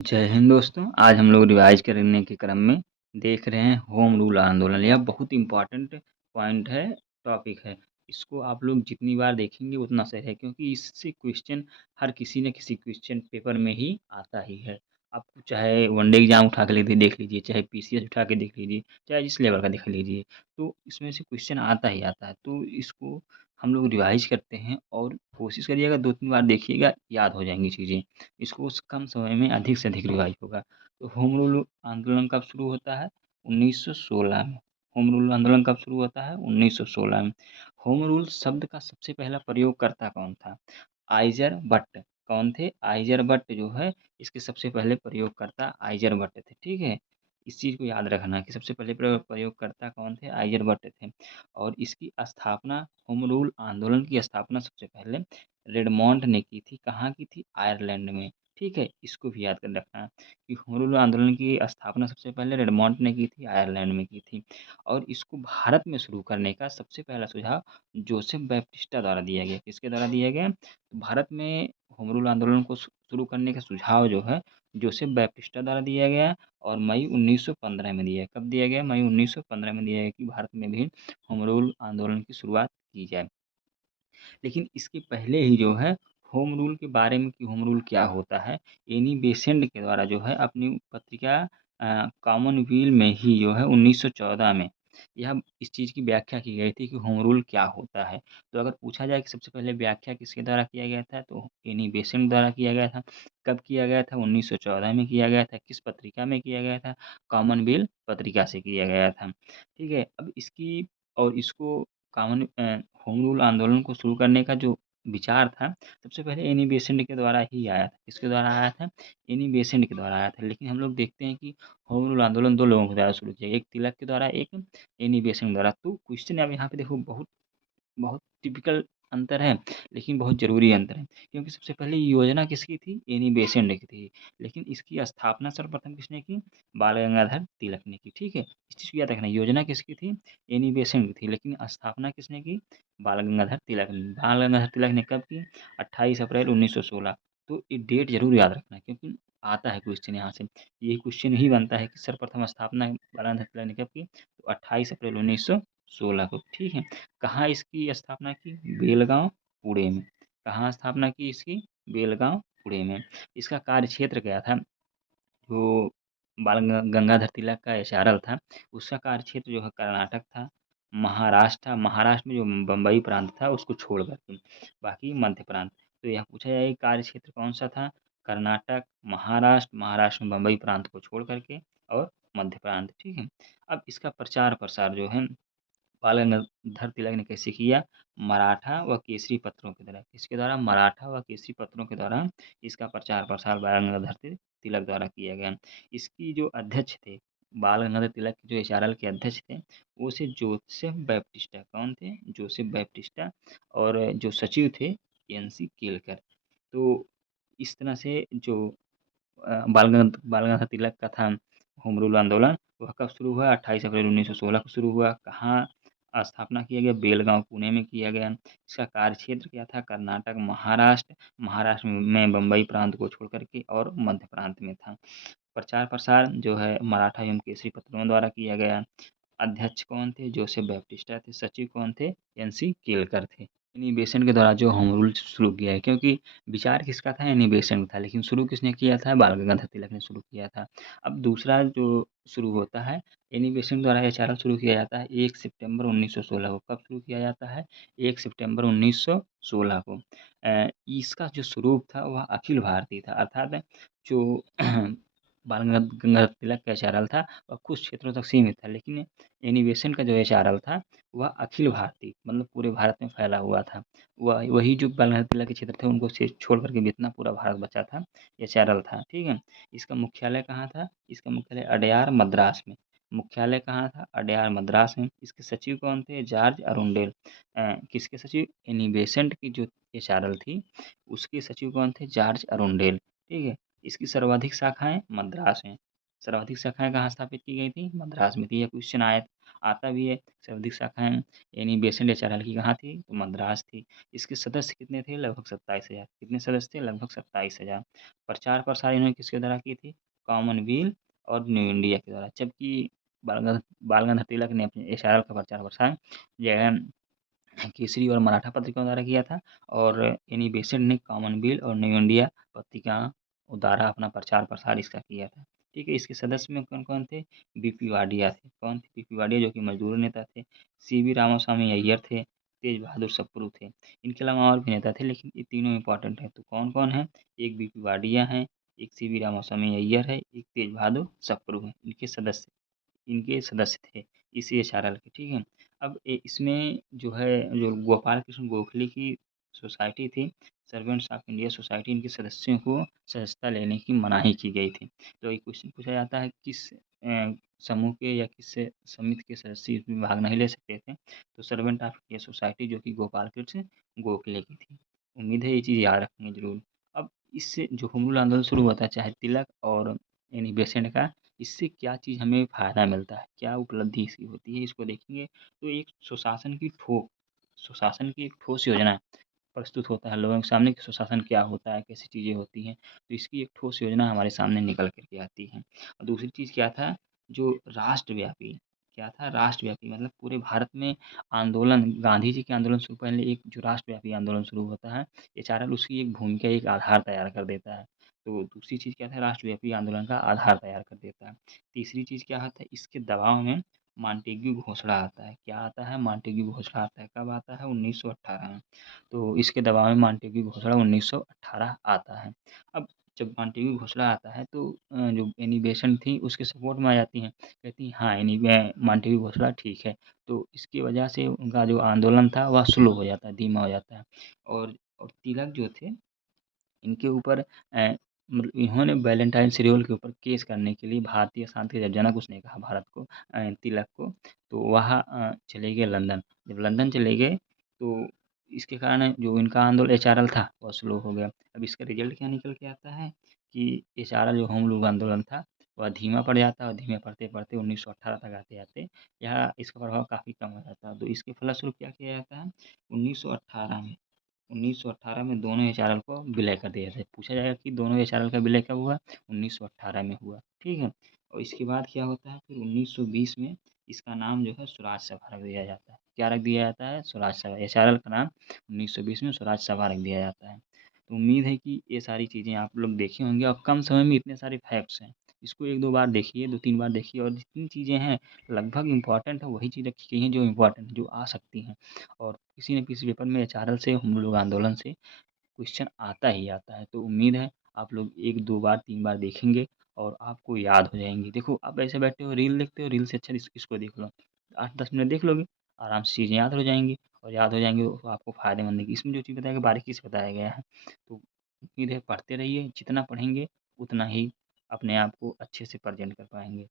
जय हिंद दोस्तों। आज हम लोग रिवाइज करने के क्रम में देख रहे हैं होम रूल आंदोलन। यह बहुत इम्पोर्टेंट पॉइंट है, टॉपिक है। इसको आप लोग जितनी बार देखेंगे उतना सही है, क्योंकि इससे क्वेश्चन हर किसी न किसी क्वेश्चन पेपर में ही आता ही है। आप चाहे वनडे एग्जाम उठा के देख लीजिए, चाहे पीसीएस उठा के देख लीजिए, चाहे जिस लेवल का देख लीजिए, तो इसमें से क्वेश्चन आता ही आता है। तो इसको हम लोग रिवाइज करते हैं और कोशिश करिएगा 2-3 बार देखिएगा, याद हो जाएंगी चीज़ें। इसको कम समय में अधिक से अधिक रिवाइज होगा। तो होम रूल आंदोलन कब शुरू होता है? 1916 में। होम रूल आंदोलन कब शुरू होता है? 1916 में। होम रूल शब्द का सबसे पहला प्रयोगकर्ता कौन था? आइजर भट्ट। कौन थे? आइजर भट्ट जो है, इसके सबसे पहले प्रयोगकर्ता आइजर भट्ट थे। ठीक है, इस चीज़ को याद रखना कि सबसे पहले प्रयोगकर्ता कौन थे? आइजर भट्ट थे। और इसकी स्थापना, होम रूल आंदोलन की स्थापना सबसे पहले रेडमोंड ने की थी। कहाँ की थी? आयरलैंड में। ठीक है, इसको भी याद कर रखना कि होम रूल आंदोलन की स्थापना सबसे पहले रेडमोंड ने की थी, आयरलैंड में की थी। और इसको भारत में शुरू करने का सबसे पहला सुझाव जोसेफ बैप्टिस्टा द्वारा दिया गया। किसके द्वारा दिया गया? तो भारत में होम रूल आंदोलन को शुरू करने का सुझाव जो है जोसेफ बैप्टिस्टा द्वारा दिया गया। और मई 1915 में दिया। कब दिया गया? मई 1915 में दिया गया कि भारत में भी होम रूल आंदोलन की शुरुआत की जाए। लेकिन इसके पहले ही जो है होम रूल के बारे में कि होम रूल क्या होता है, एनी बेसेंट के द्वारा जो है अपनी पत्रिका कॉमनवेल्थ में ही जो है 1914 में यह इस चीज़ की व्याख्या की गई थी कि होम रूल क्या होता है। तो अगर पूछा जाए कि सबसे पहले व्याख्या किसके द्वारा किया गया था, तो एनी बेसेंट द्वारा किया गया था। कब किया गया था? 1914 में किया गया था। किस पत्रिका में किया गया था? कॉमनवेल्थ पत्रिका से किया गया था। ठीक है, अब इसकी और इसको होम रूल आंदोलन को शुरू करने का जो विचार था, सबसे पहले एनी बेसेंट के द्वारा ही आया था। किसके द्वारा आया था? एनी बेसेंट के द्वारा आया था। लेकिन हम लोग देखते हैं कि होम रूल आंदोलन 2 लोगों के द्वारा शुरू किया गया, एक तिलक के द्वारा, एक एनी बेसेंट द्वारा। तो क्वेश्चन अब यहाँ पे देखो, बहुत बहुत टिपिकल अंतर है, लेकिन बहुत ज़रूरी अंतर है। क्योंकि सबसे पहले ये योजना किसकी थी? एनी बेसेंट की थी। लेकिन इसकी स्थापना सर्वप्रथम किसने की? बाल गंगाधर तिलक ने की। ठीक है, इस चीज़ को याद रखना। योजना किसकी थी? एनी बेसेंट की थी, लेकिन स्थापना किसने की? बाल गंगाधर तिलक ने। बाल गंगाधर तिलक ने कब की? 28 अप्रैल 1916। तो ये डेट ज़रूर याद रखना, क्योंकि आता है क्वेश्चन यहाँ से। यही क्वेश्चन ही बनता है कि सर्वप्रथम स्थापना बाल गंगाधर तिलक ने कब की? तो 28 अप्रैल 1916 को। ठीक है, कहाँ इसकी स्थापना की? बेलगांव, पुणे में। कहाँ स्थापना की इसकी? बेलगांव, पुणे में। इसका कार्यक्षेत्र क्या था? जो बाल गंगाधर तिलक का एचआरएल था, उसका कार्यक्षेत्र जो है कर्नाटक था, महाराष्ट्र था। महाराष्ट्र में जो बम्बई प्रांत था उसको छोड़ करके बाकी मध्य प्रांत। तो यह पूछा जाए कार्यक्षेत्र कौन सा था? कर्नाटक, महाराष्ट्र, महाराष्ट्र में बम्बई प्रांत को छोड़ करके, और मध्य प्रांत। ठीक है, अब इसका प्रचार प्रसार जो है बाल गंगाधर तिलक ने कैसे किया? मराठा व केसरी पत्रों के द्वारा। किसके द्वारा? मराठा व केसरी पत्रों के द्वारा इसका प्रचार प्रसार बाल गंगाधर तिलक द्वारा किया गया। इसकी जो अध्यक्ष थे, बाल गंगाधर तिलक के जो एचआरएल के अध्यक्ष थे, वो से जोसेफ बैप्टिस्टा। कौन थे? Joseph Baptista. और जो सचिव थे, एनसी केलकर। तो इस तरह से जो बाल गंगाधर तिलक का था होम रूल आंदोलन, वह कब शुरू हुआ? 28 अप्रैल 1916 को शुरू हुआ। कहाँ स्थापना किया गया? बेलगांव, पुणे में किया गया। इसका कार्यक्षेत्र क्या था? कर्नाटक, महाराष्ट्र, महाराष्ट्र में बम्बई प्रांत को छोड़ करके, और मध्य प्रांत में था। प्रचार प्रसार जो है मराठा एवं केसरी पत्रों द्वारा किया गया। अध्यक्ष कौन थे? जोसेफ बैप्टिस्टा थे। सचिव कौन थे? एनसी केलकर थे। एनी बेसेंट के द्वारा जो होम रूल शुरू किया है, क्योंकि विचार किसका था? एनी बेसेंट था, लेकिन शुरू किसने किया था? बाल गंगाधर तिलक ने शुरू किया था। अब दूसरा जो शुरू होता है, एनी बेसेंट द्वारा एचआरएल शुरू किया जाता है 1 सितंबर 1916 को। कब शुरू किया जाता है? 1 सितंबर 1916 को। इसका जो स्वरूप था वह अखिल भारतीय था, अर्थात जो बाल गंगाधर तिलक का एचआरएल था वह कुछ क्षेत्रों तक सीमित था, लेकिन एनिवेशन का जो एचआरएल था वह अखिल भारतीय, मतलब पूरे भारत में फैला हुआ था। वह वही जो बाल गंगाधर तिलक के क्षेत्र थे उनको से छोड़ करके जितना पूरा भारत बचा था, एचआरएल था। ठीक है, इसका मुख्यालय कहाँ था? इसका मुख्यालय अडयार, मद्रास में। मुख्यालय कहाँ था? अडयार, मद्रास में। इसके सचिव कौन थे? George Arundale. किसके सचिव? एनी बेसेंट की जो एचआरएल थी उसके सचिव कौन थे? George Arundale. ठीक है, इसकी सर्वाधिक शाखाएं मद्रास हैं। सर्वाधिक शाखाएँ कहाँ स्थापित की गई थी? मद्रास में थी। यह क्वेश्चन आया आता भी है। सर्वाधिक शाखाएँ यानी बेसेंट एचआरएल की कहाँ थी? तो मद्रास थी। इसके सदस्य कितने थे? लगभग 27,000। कितने सदस्य थे? लगभग 27,000। प्रचार-प्रसार इन्होंने किसके द्वारा की थी? कॉमनवेल्थ और न्यू इंडिया के द्वारा। जबकि बाल गंगाधर तिलक ने अपने एचआरएल का प्रचार-प्रसार जो है केसरी और मराठा पत्रिकाओं द्वारा किया था और एनी बेसेंट ने कॉमनवेल्थ और न्यू इंडिया पत्रिका द्वारा अपना प्रचार-प्रसार इसका किया था। ठीक है, इसके सदस्य में कौन-कौन थे? बीपी वाडिया थे। कौन थे? बीपी वाडिया जो कि मज़दूर नेता थे। सीवी रामास्वामी अय्यर थे। तेज बहादुर सप्रू थे। इनके अलावा और भी नेता थे लेकिन ये तीनों इम्पोर्टेंट हैं। तो कौन-कौन है? एक बीपी वाडिया हैं, एक सीवी रामास्वामी अय्यर है, एक तेज बहादुर सप्रू हैं। इनके सदस्य थे इस एचआरएल के, ठीक है। अब इसमें जो है जो गोपाल कृष्ण गोखले की सोसाइटी थी, सर्वेंट्स ऑफ इंडिया सोसाइटी, इनके सदस्यों को सदस्यता लेने की मनाही की गई थी। तो एक क्वेश्चन पूछा जाता है किस समूह के या किस समिति के सदस्य इसमें भाग नहीं ले सकते थे? तो सर्वेंट ऑफ इंडिया सोसाइटी जो कि गोपाल कृष्ण गोखले की थी। उम्मीद है ये चीज़ याद रखेंगे ज़रूर। अब इससे जो होम रूल आंदोलन शुरू होता है चाहे तिलक और यानी बेसेंट का, इससे क्या चीज़ हमें फ़ायदा मिलता है, क्या उपलब्धि इसकी होती है, इसको देखेंगे तो एक सुशासन की एक ठोस योजना प्रस्तुत होता है लोगों के सामने कि सुशासन क्या होता है, कैसी चीज़ें होती हैं। तो इसकी एक ठोस योजना हमारे सामने निकल कर के आती है। और दूसरी चीज़ क्या था, जो राष्ट्रव्यापी क्या था, राष्ट्रव्यापी मतलब पूरे भारत में आंदोलन, गांधी जी के आंदोलन से पहले एक जो राष्ट्रव्यापी आंदोलन शुरू होता है, एचआरएल उसकी एक भूमिका, एक आधार तैयार कर देता है। तो दूसरी चीज़ क्या था, राष्ट्रव्यापी आंदोलन का आधार तैयार कर देता है। तीसरी चीज़ क्या आता है, इसके दबाव में मॉन्टेग्यू घोषणा आता है। क्या आता है? मॉन्टेग्यू घोषणा आता है। कब आता है? 1918 में। तो इसके दबाव में मॉन्टेग्यू घोषणा 1918 आता है। अब जब मॉन्टेग्यू घोषणा आता है तो जो एनी बेसेंट थी उसके सपोर्ट में आ जाती हैं। कहती हैं हाँ, मॉन्टेग्यू घोषणा ठीक है। तो इसकी वजह से उनका जो आंदोलन था वह स्लो हो जाता है, धीमा हो जाता है। और तिलक जो थे इनके ऊपर मतलब इन्होंने वैलेंटाइन शेड्यूल के ऊपर केस करने के लिए भारतीय शांति के जब जनक उसने कहा भारत को, तिलक को, तो वहाँ चले गए लंदन। जब लंदन चले गए तो इसके कारण जो इनका आंदोलन एचआरएल था वह स्लो हो गया। अब इसका रिजल्ट क्या निकल के आता है कि एचआरएल जो होम रूल आंदोलन था वह धीमा पड़ जाता है और धीमे पड़ते-पड़ते 1918 तक आते-आते यहाँ इसका प्रभाव काफ़ी कम हो जाता है। तो इसके फलस्वरूप क्या किया जाता है 1918 में 1918 में दोनों एचआरएल को विलय कर दिया जाए। पूछा जाएगा कि दोनों एचआरएल का विलय कब हुआ? 1918 में हुआ, ठीक है? और इसके बाद क्या होता है फिर 1920 में इसका नाम जो है स्वराज सभा रख दिया जाता है। क्या रख दिया जाता है? स्वराज सभा। एचआरएल का नाम 1920 में स्वराज सभा रख दिया जाता है। तो उम्मीद है कि ये सारी चीज़ें आप लोग देखे होंगे और कम समय में इतने सारे फैक्ट्स हैं। इसको 1-2 बार देखिए, 2-3 बार देखिए और जितनी चीज़ें हैं लगभग इम्पोर्टेंट है वही चीज़ रखी गई हैं जो इम्पोर्टेंट जो आ सकती हैं। और किसी न किसी पेपर में एचआरएल से हम लोग आंदोलन से क्वेश्चन आता ही आता है। तो उम्मीद है आप लोग 1-2 बार 3 बार देखेंगे और आपको याद हो जाएँगी। देखो आप ऐसे बैठे हो रील देखते हो, रील से अच्छा इसको देख लो। 8-10 मिनट देख लोगे, आराम से चीज़ें याद हो जाएँगी और याद हो जाएँगी तो आपको फ़ायदेमंद है। इसमें जो चीज़ बताया गया बारीकी से बताया गया है। तो उम्मीद है पढ़ते रहिए, जितना पढ़ेंगे उतना ही अपने आप को अच्छे से प्रेज़ेंट कर पाएँगे।